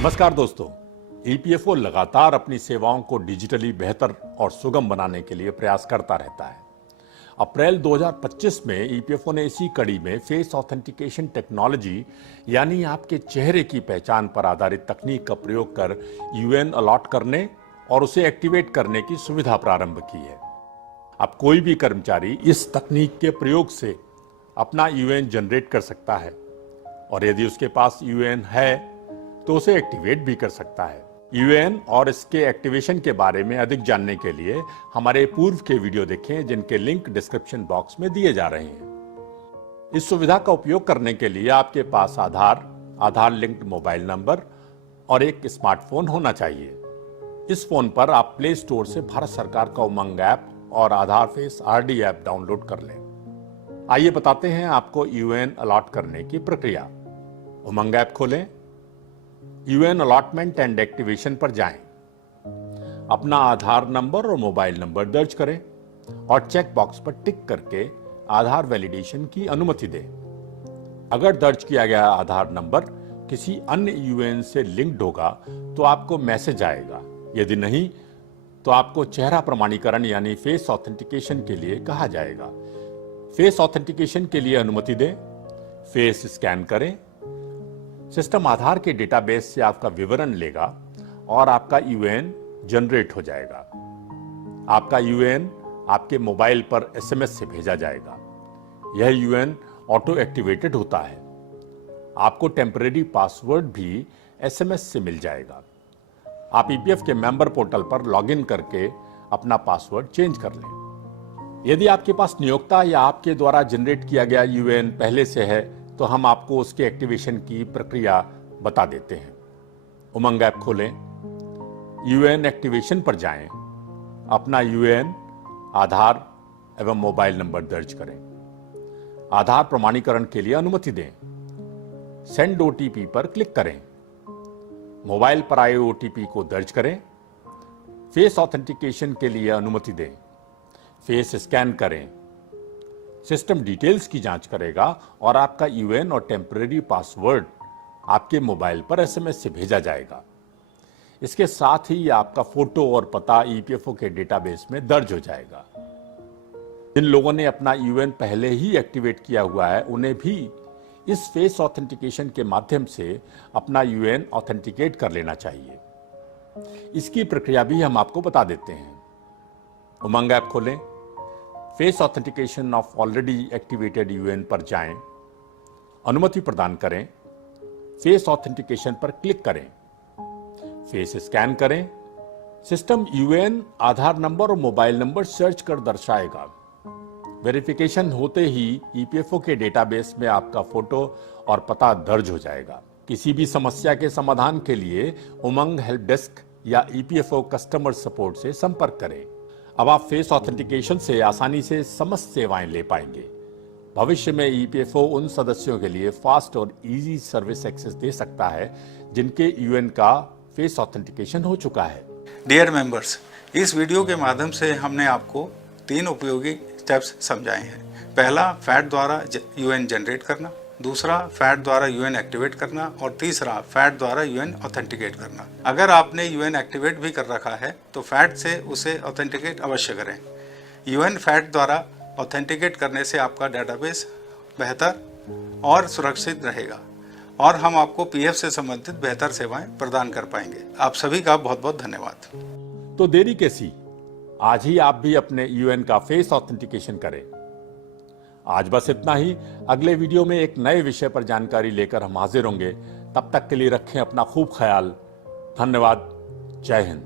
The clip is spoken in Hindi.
नमस्कार दोस्तों, ईपीएफओ लगातार अपनी सेवाओं को डिजिटली बेहतर और सुगम बनाने के लिए प्रयास करता रहता है। अप्रैल 2025 में ईपीएफओ ने इसी कड़ी में फेस ऑथेंटिकेशन टेक्नोलॉजी यानी आपके चेहरे की पहचान पर आधारित तकनीक का प्रयोग कर यूएन अलॉट करने और उसे एक्टिवेट करने की सुविधा प्रारंभ की है। अब कोई भी कर्मचारी इस तकनीक के प्रयोग से अपना यूएन जनरेट कर सकता है और यदि उसके पास यूएन है तो उसे एक्टिवेट भी कर सकता है। यूएन और इसके एक्टिवेशन के बारे में अधिक जानने के लिए हमारे पूर्व के वीडियो देखें, जिनके लिंक डिस्क्रिप्शन बॉक्स में दिए जा रहे हैं। इस सुविधा का उपयोग करने के लिए आपके पास आधार लिंक्ड मोबाइल नंबर और एक स्मार्टफोन होना चाहिए। इस फोन पर आप प्ले स्टोर से भारत सरकार का उमंग ऐप और आधार फेस आरडी ऐप डाउनलोड कर लें। आइए बताते हैं आपको यूएन अलॉट करने की प्रक्रिया। उमंग ऐप खोलें, यूएन अलॉटमेंट एंड एक्टिवेशन पर जाएं, अपना आधार नंबर और मोबाइल नंबर दर्ज करें और चेक बॉक्स पर टिक करके आधार वैलिडेशन की अनुमति दें। अगर दर्ज किया गया आधार नंबर किसी अन्य यूएन से लिंक्ड होगा तो आपको मैसेज आएगा, यदि नहीं तो आपको चेहरा प्रमाणीकरण यानी फेस ऑथेंटिकेशन के लिए कहा जाएगा। फेस ऑथेंटिकेशन के लिए अनुमति दें, फेस स्कैन करें। सिस्टम आधार के डेटाबेस से आपका विवरण लेगा और आपका यूएन जनरेट हो जाएगा। आपका यूएन आपके मोबाइल पर एसएमएस से भेजा जाएगा। यह यूएन ऑटो एक्टिवेटेड होता है। आपको टेम्परेरी पासवर्ड भी एसएमएस से मिल जाएगा। आप ईपीएफ के मेंबर पोर्टल पर लॉगिन करके अपना पासवर्ड चेंज कर लें। यदि आपके पास नियोक्ता या आपके द्वारा जनरेट किया गया यूएन पहले से है तो हम आपको उसके एक्टिवेशन की प्रक्रिया बता देते हैं। उमंग ऐप खोलें, यूएन एक्टिवेशन पर जाएं, अपना यूएन, आधार एवं मोबाइल नंबर दर्ज करें। आधार प्रमाणीकरण के लिए अनुमति दें। सेंड ओटीपी पर क्लिक करें। मोबाइल पर आए ओटीपी को दर्ज करें। फेस ऑथेंटिकेशन के लिए अनुमति दें। फेस स्कैन करें। सिस्टम डिटेल्स की जांच करेगा और आपका यूएन और टेम्परेरी पासवर्ड आपके मोबाइल पर एसएमएस से भेजा जाएगा। इसके साथ ही आपका फोटो और पता ईपीएफओ के डेटाबेस में दर्ज हो जाएगा। जिन लोगों ने अपना यूएन पहले ही एक्टिवेट किया हुआ है उन्हें भी इस फेस ऑथेंटिकेशन के माध्यम से अपना यूएन ऑथेंटिकेट कर लेना चाहिए। इसकी प्रक्रिया भी हम आपको बता देते हैं। उमंग ऐप खोलें, face authentication of already activated UN पर जाएं, अनुमति प्रदान करें, फेस ऑथेंटिकेशन पर क्लिक करें, फेस स्कैन करें। सिस्टम यूएन, आधार नंबर और मोबाइल नंबर सर्च कर दर्शाएगा। वेरिफिकेशन होते ही ईपीएफओ के डेटाबेस में आपका फोटो और पता दर्ज हो जाएगा। किसी भी समस्या के समाधान के लिए उमंग हेल्प डेस्क या ईपीएफओ कस्टमर सपोर्ट से संपर्क करें। अब आप फेस ऑथेंटिकेशन से आसानी से समस्त सेवाएं ले पाएंगे। भविष्य में ईपीएफओ उन सदस्यों के लिए फास्ट और इजी सर्विस एक्सेस दे सकता है जिनके यूएन का फेस ऑथेंटिकेशन हो चुका है। डियर मेंबर्स, इस वीडियो के माध्यम से हमने आपको 3 उपयोगी स्टेप्स समझाए हैं। पहला, फैट द्वारा यूएन जनरेट करना, दूसरा फैट द्वारा यूएन एक्टिवेट करना और तीसरा फैट द्वारा यूएन ऑथेंटिकेट करना। अगर आपने यूएन एक्टिवेट भी कर रखा है तो फैट से उसे ऑथेंटिकेट अवश्य करें। यूएन फैट द्वारा ऑथेंटिकेट करने से आपका डेटाबेस बेहतर और सुरक्षित रहेगा और हम आपको पीएफ से संबंधित बेहतर सेवाएं प्रदान कर पाएंगे। आप सभी का बहुत बहुत धन्यवाद। तो देरी कैसी, आज ही आप भी अपने यूएन का फेस ऑथेंटिकेशन करें। आज बस इतना ही। अगले वीडियो में एक नए विषय पर जानकारी लेकर हम हाजिर होंगे। तब तक के लिए रखें अपना खूब ख्याल। धन्यवाद। जय हिंद।